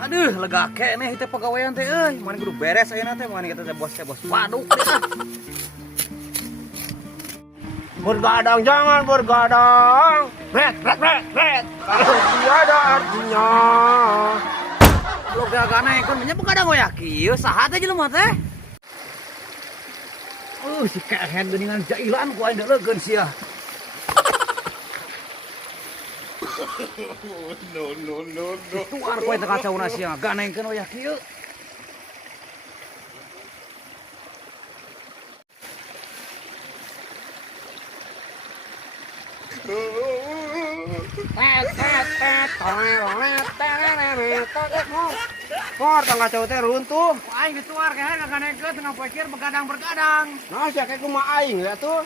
Aduh, lega keneh teh pegawaian teh euy. Mani kudu beres ayeuna teh, mani kita teh bos paduk deh ah. Bergadang jangan bergadang. Red. Kalau tiada artinya. Lo gak naikkan nya begadang we kieu saha teh jelema teh? Si kehen geuningan jailan ku aing deuleugeun sia. No. Tuar poe teh kacauna sia, gak naikkan we kieu. Mor tangga cau teh runtuh. Aing dituar kehe gak naikkan tengah pikir begadang. Nah, sia kayak kumaha aing ya tuh.